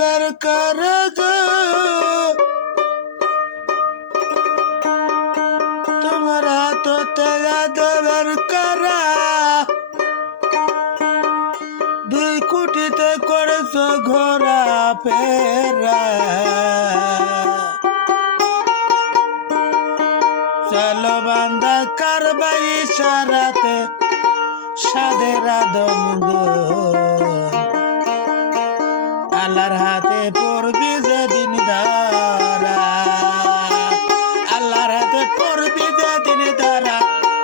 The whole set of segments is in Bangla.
বের করে তোমার হাততে বের করা 2 কোটিতে করেছ ঘোরা ফেরা চলো বান্দা কারবাই ইশারাতে সাদের আদম গো আল্লাহর হাতে পড়বি যেদিন ধরা আল্লাহর হাতে পড়বি যেদিন ধরা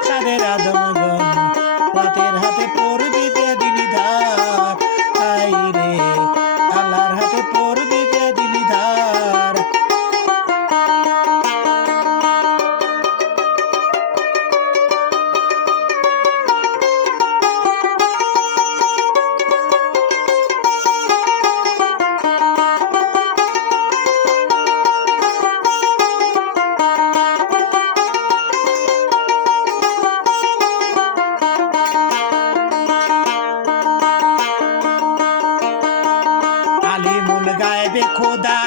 সাদের আদম গো রাতের হাতে পড়বি যেদিন ধরা রে আল্লাহর হাতে পড়বি যেদিন ধরা খোদা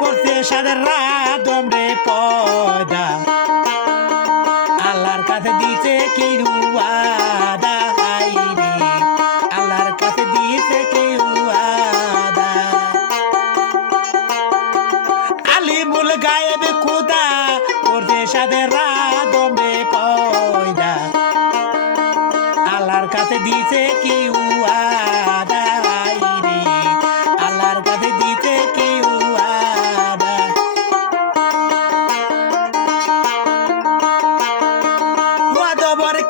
করতে সাদের রাদম রে পয়দা আল্লাহর কাছে দিতে কি রুয়াদা রে আল্লাহর কাছে দিতে কি রুয়াদা আলিমুল গায়েব খোদা করতে সাদের রাদম রে পয়দা আল্লাহর কাছে দিতে কি রুয়াদা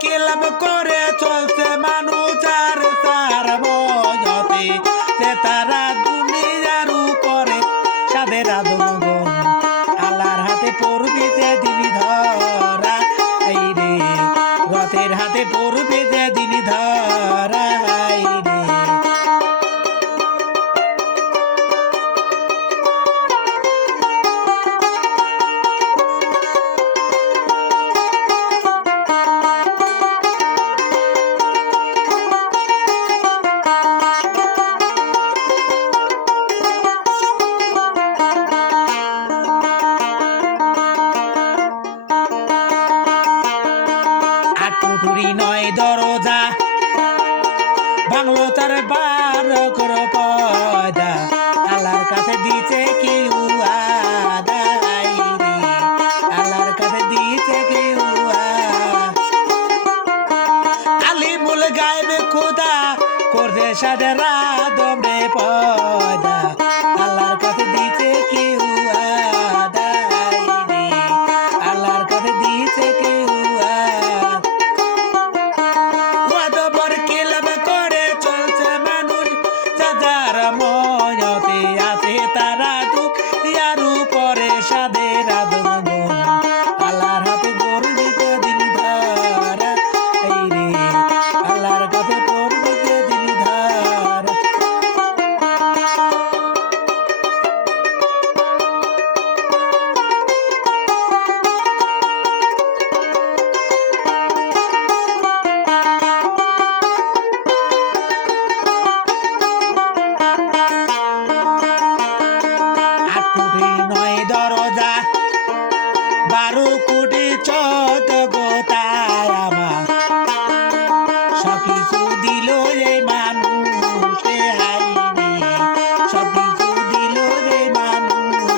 কেলাম করে চলছে মানুষ আর তার ময়তে তারা দুনিয়ার উপরে সাদের আদম গণ আল্লাহর হাতে পড়বি যেদিন ধরা এই রে রথের হাতে পড়বি যেদিন ধরা এই রে নয় দরজা বাংলো তার বার কর পয়দা আল্লাহর কাছে দিতে কি উয়াদা রে আল্লাহর কাছে দিতে কি আলিমুল গায়েব খোদা করতে সাদের আদম রে পয়দা আল্লাহর কাছে দিতে কি উয়াদা রে আল্লাহর কাছে দিতে কি তারা দুনিয়ার উপরে সাদের আদম গণ আল্লাহর হাতে পড়বি যেদিন ধরা 12 কোটি চোদ্দ গোতায় আমার সবকিছু দিল এই মানুষে হাইরে সবকিছু দিল এই মানুষে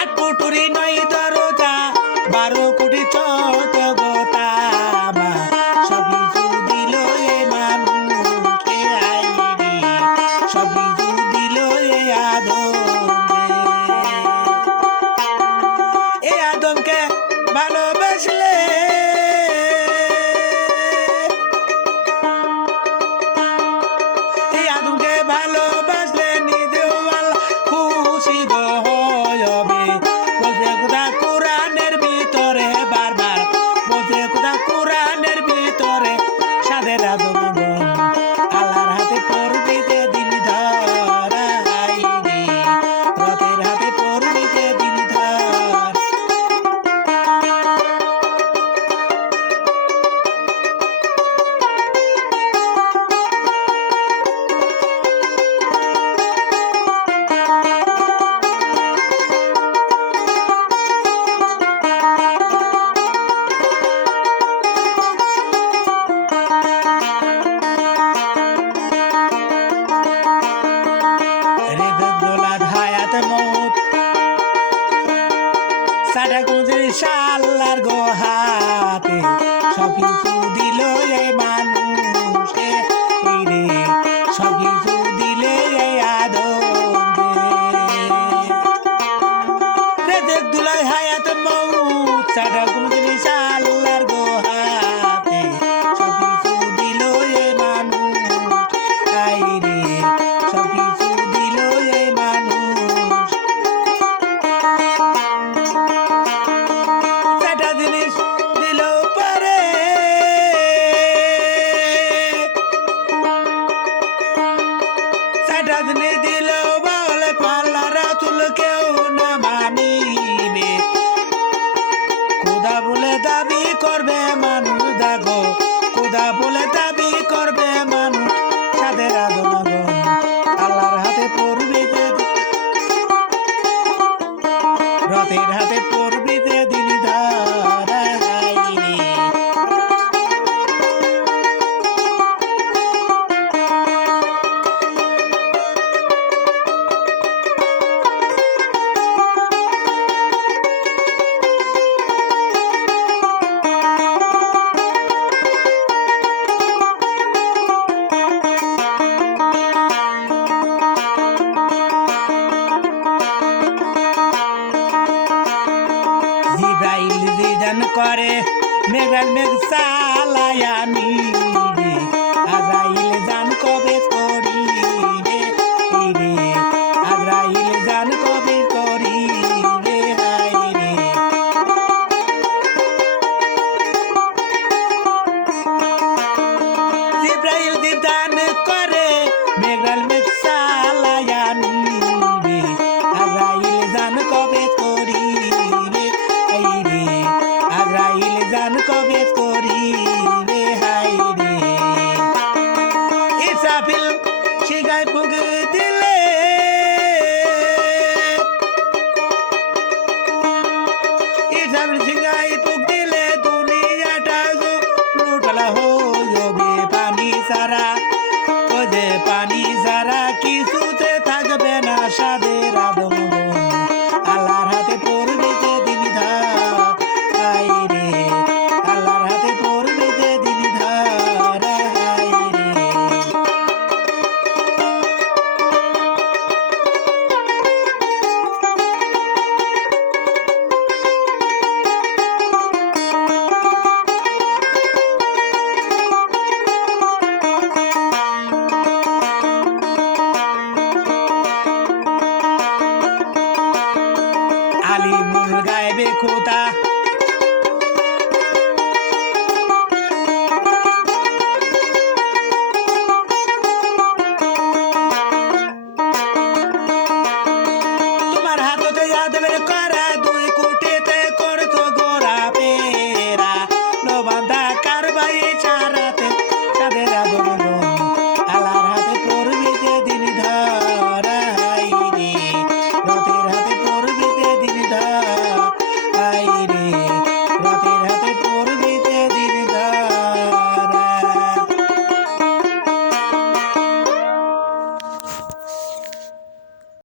8 পুটুরি নয় দরজা 12 কোটি চোদ্দ গোতা আমার সবকিছু দিল এই মানুষে হাইরে সবকিছু দিল এই আদমকে ভালোবাসলে এই আদমকে ভালোবাসলে নিজেও খুশি হবে বলছে খোদা কোরআনের ভিতরে বারবার বলছে খোদা কোরআনের ভিতরে সাদের আদম আল্লাহর হাতে পড়বি যে দিন ধরা হাইরে রথের হাতে পড়বি যে দিন ধর সাটা গুজরি শাল্লার গোহাতে সবকিছু দিল এই মানুষে রে সবকিছু দিলে এই আদমকে দেখ দুলাই হায়াত মৌত সাটা গুজরি শাল্লার গোহাতে সবকিছু দিল এই মানুষ রে সবকিছু দিল এই মানুষ জিনিস দিল পারে সেটা জিনিস দিল বলে পাল্লা রাতুল কেউ না মানিবে খোদা বলে দাবি করবে মানুষ দেখো খোদা বলে দাবি করবে মানুষ সাদের আদম আল্লাহর হাতে পড়বি রথের হাতে পড়বি যে দিন ধরা হাইরে জিব্রাইল জিজান করে মেঘাল মেঘ চালায়া নিবে আজরাইল জান কবে করিবে রে আজরাইল জান কবে করিবে হাইরে জিব্রাইল জিজান করে মেঘাল মেঘ চালায়া নিবে আজরাইল জান কবে করিবে আজরাইল জান কবে করিবে হাইরে ইসরাফিল শিগায় ফুক দিলে ইসরাফিল শিগায় ফুক দিলে দুনিয়াটা লুটলা হবে পানি সারা ও যে পানি সারা কিছুতে থাকবে না সাদের আদম আল্লাহর হাতে পড়বে যে দিন হাইরে আল্লাহর হাতে পড়বে যে দিন ধরা হাইরে আলিমুল গায়বে খোদা তোমার হাততে আদমের করা 2 কোটিতে করতো গোরা পেরা নো বান্দা কারবাই ছাড়াতে সাদের আদম